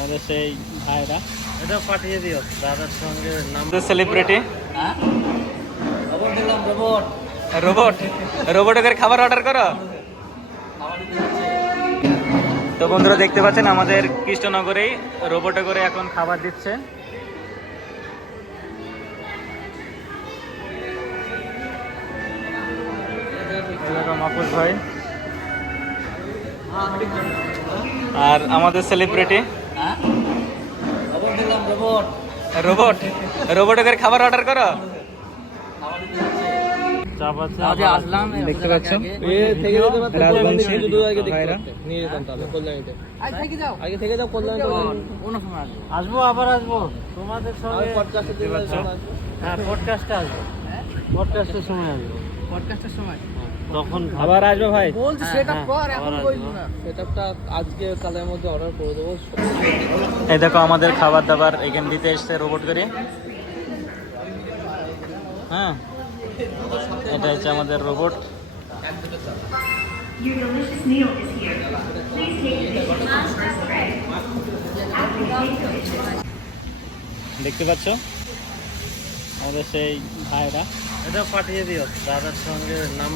আমাদের সেই ভাইরা। এটা পাঠিয়ে দিও দাদার সঙ্গে নাম সেলিব্রিটি দিলাম রোবট রোবট রোবটে করে খাবার অর্ডার করো। তো বন্ধুরা দেখতে পাচ্ছেন আমাদের কৃষ্ণনগরেই রোবটে করে এখন খাবার দিচ্ছে। মাপুস ভাই। আর আমাদের সেলিব্রিটি রোবট রোবট। রোবটে? করে খাবার অর্ডার করো। আসলাম দেখতে পাচ্ছ? আসব। আসব আবার আসব। তোমাদের সঙ্গে পডকাস্টে হ্যাঁ পডকাস্টে আসব। পডকাস্টের সময় আসব। পডকাস্টের সময়? তখন আবার আসবে ভাই। বলছি হ্যাঁ, সেটা হ্যাঁ, কর এখন আসব। না। সেটআপটা আজকে কালের মধ্যে অর্ডার করে দেবো। এই দেখো আমাদের খাবার দাবার এখানে দিতে এসছে রোবট করে। হ্যাঁ এটা হচ্ছে আমাদের রোবট. দেখতে পাচ্ছ? আমাদের সেই ভাইরা। এটা পাঠিয়ে দিও দাদার সঙ্গে নাম